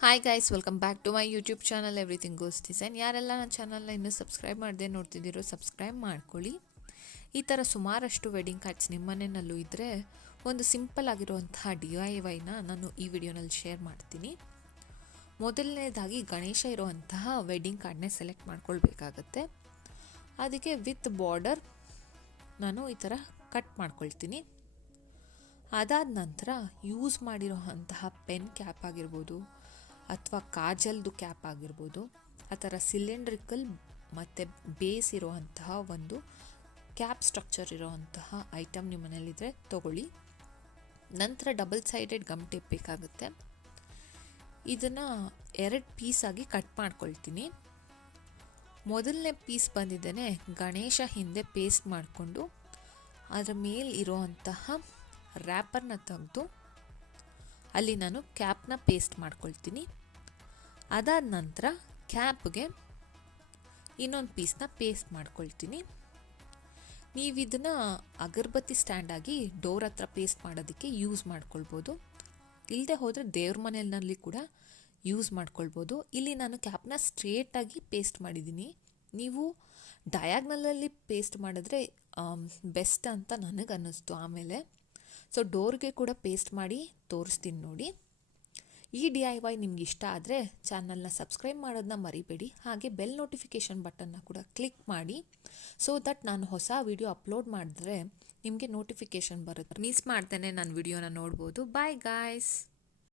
Hi guys, welcome back to my YouTube channel everything goes design. ಯಾರೆಲ್ಲ ನನ್ನ ಚಾನಲ್ನ ಇನ್ನೂ ಸಬ್ಸ್ಕ್ರೈಬ್ ಮಾಡದೆ ನೋಡ್ತಿದ್ದೀರೋ ಸಬ್ಸ್ಕ್ರೈಬ್ ಮಾಡ್ಕೊಳ್ಳಿ. ಈ ಥರ ಸುಮಾರಷ್ಟು ವೆಡ್ಡಿಂಗ್ ಕಾರ್ಡ್ಸ್ ನಿಮ್ಮ ಮನೆಯಲ್ಲೂ ಇದ್ದರೆ ಒಂದು ಸಿಂಪಲ್ ಆಗಿರುವಂತಹ DIYನ ನಾನು ಈ ವಿಡಿಯೋನಲ್ಲಿ ಶೇರ್ ಮಾಡ್ತೀನಿ. ಮೊದಲನೇದಾಗಿ ಗಣೇಶ ಇರುವಂತಹ ವೆಡ್ಡಿಂಗ್ ಕಾರ್ಡ್ನೇ ಸೆಲೆಕ್ಟ್ ಮಾಡ್ಕೊಳ್ಬೇಕಾಗತ್ತೆ. ಅದಕ್ಕೆ ವಿತ್ ಬಾರ್ಡರ್ ನಾನು ಈ ಥರ ಕಟ್ ಮಾಡ್ಕೊಳ್ತೀನಿ. ಅದಾದ ನಂತರ ಯೂಸ್ ಮಾಡಿರೋಂತಹ ಪೆನ್ ಕ್ಯಾಪ್ ಆಗಿರ್ಬೋದು ಅಥವಾ ಕಾಜಲ್ದು ಕ್ಯಾಪ್ ಆಗಿರ್ಬೋದು, ಆ ಥರ ಸಿಲಿಂಡ್ರಿಕಲ್ ಮತ್ತು ಬೇಸ್ ಇರುವಂತಹ ಒಂದು ಕ್ಯಾಪ್ ಸ್ಟ್ರಕ್ಚರ್ ಇರೋವಂತಹ ಐಟಮ್ ನಿಮ್ಮ ಮನೇಲಿದ್ದರೆ ತೊಗೊಳ್ಳಿ. ನಂತರ ಡಬಲ್ ಸೈಡೆಡ್ ಗಮ್ ಟೇಪ್ ಬೇಕಾಗುತ್ತೆ. ಇದನ್ನು 2 ಪೀಸಾಗಿ ಕಟ್ ಮಾಡ್ಕೊಳ್ತೀನಿ. ಮೊದಲನೇ ಪೀಸ್ ಬಂದಿದ್ದೇನೆ ಗಣೇಶ ಹಿಂದೆ ಪೇಸ್ಟ್ ಮಾಡಿಕೊಂಡು ಅದರ ಮೇಲೆ ಇರೋವಂತಹ ರ್ಯಾಪರ್ನ ತೆಗೆದು ಅಲ್ಲಿ ನಾನು ಕ್ಯಾಪ್ನ ಪೇಸ್ಟ್ ಮಾಡ್ಕೊಳ್ತೀನಿ. ಅದಾದ ನಂತರ ಕ್ಯಾಪ್ಗೆ ಇನ್ನೊಂದು ಪೀಸ್ನ ಪೇಸ್ಟ್ ಮಾಡ್ಕೊಳ್ತೀನಿ. ನೀವು ಇದನ್ನು ಅಗರಬತ್ತಿ ಸ್ಟ್ಯಾಂಡಾಗಿ ಡೋರ್ ಹತ್ರ ಪೇಸ್ಟ್ ಮಾಡೋದಕ್ಕೆ ಯೂಸ್ ಮಾಡ್ಕೊಳ್ಬೋದು. ಇಲ್ಲದೆ ಹೋದರೆ ದೇವ್ರ ಮನೆಯಲ್ಲಿ ಕೂಡ ಯೂಸ್ ಮಾಡ್ಕೊಳ್ಬೋದು. ಇಲ್ಲಿ ನಾನು ಕ್ಯಾಪ್ನ ಸ್ಟ್ರೇಟಾಗಿ ಪೇಸ್ಟ್ ಮಾಡಿದ್ದೀನಿ. ನೀವು ಡಯಾಗ್ನಲಲ್ಲಿ ಪೇಸ್ಟ್ ಮಾಡಿದ್ರೆ ಬೆಸ್ಟ್ ಅಂತ ನನಗೆ ಅನ್ನಿಸ್ತು ಆಮೇಲೆ. ಸೊ ಡೋರ್ಗೆ ಕೂಡ ಪೇಸ್ಟ್ ಮಾಡಿ ತೋರಿಸ್ತೀನಿ ನೋಡಿ. ಈ DIY ನಿಮ್ಗೆ ಇಷ್ಟ ಆದರೆ ಚಾನಲ್ನ ಸಬ್ಸ್ಕ್ರೈಬ್ ಮಾಡೋದನ್ನ ಮರಿಬೇಡಿ. ಹಾಗೆ ಬೆಲ್ ನೋಟಿಫಿಕೇಷನ್ ಬಟನ್ನ ಕೂಡ ಕ್ಲಿಕ್ ಮಾಡಿ, ಸೊ ದಟ್ ನಾನು ಹೊಸ ವಿಡಿಯೋ ಅಪ್ಲೋಡ್ ಮಾಡಿದ್ರೆ ನಿಮಗೆ ನೋಟಿಫಿಕೇಷನ್ ಬರುತ್ತೆ. ಮಿಸ್ ಮಾಡ್ತೇನೆ ನನ್ನ ವಿಡಿಯೋನ ನೋಡ್ಬೋದು. Bye guys.